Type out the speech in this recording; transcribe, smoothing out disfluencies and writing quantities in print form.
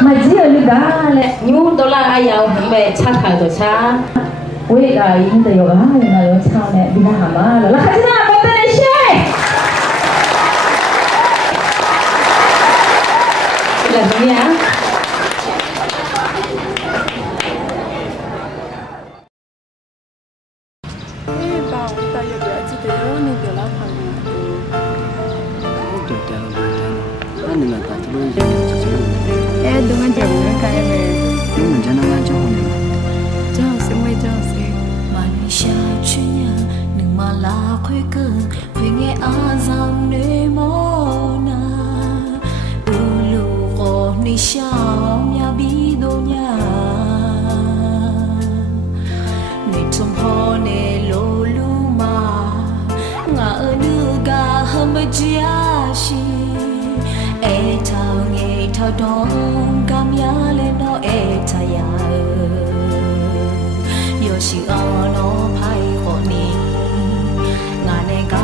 mà chỉ ở lúc đó là nhu đó là ai giàu về cha thằng của cha 왜 나 있는데 여가 나 여기 차네 미나 하마 라 하지나 못하네 씨 là gì á bảo tại giờ bé chỉ thấy nên được làm hàng anh là tại tôi em đúng anh chồng cái cái về nhưng mình cho nó ăn cho mình cho sẽ mấy cho sẽ mà đi xa chuyến nhà đừng mà là khuya cơ vì nghe à rằng nơi mô na ulu có đi xa nhà bi đô nhà nè trong hồ nè lô lu mà ngã ở nước ga hâm bê chia chi e thao nghe thao đông cam ya lên nó e thao ya yo shi ono pai ho ni ngane ka